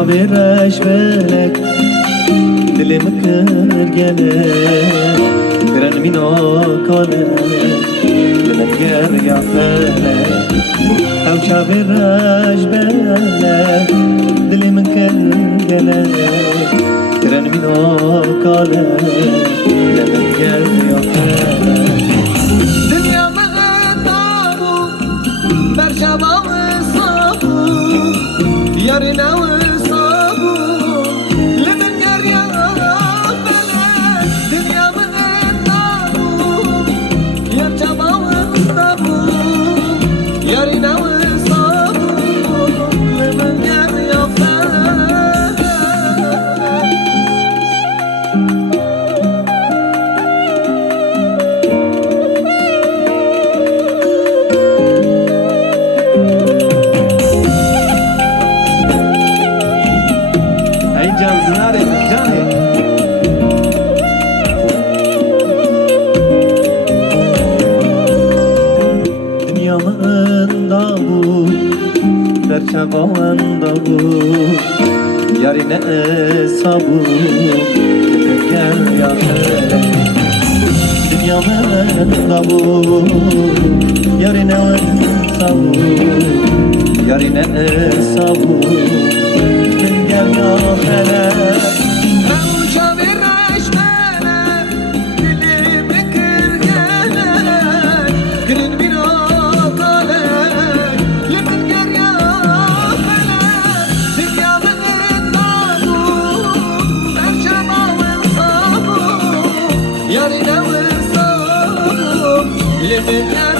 çaviraş belek dilim kır gele kren mino kole dilim ger ya felek ev çaviraş belek dilim kır gele kren mino kole dilim ger ya felek dünyamın tabu berşabamı sabu yarına Dünyamında bu Derçavanda bu Yarine hesabı gel ya dünyamında bu Yarine hesabı Yarine hesabı gel ya hele Yarına vursa, living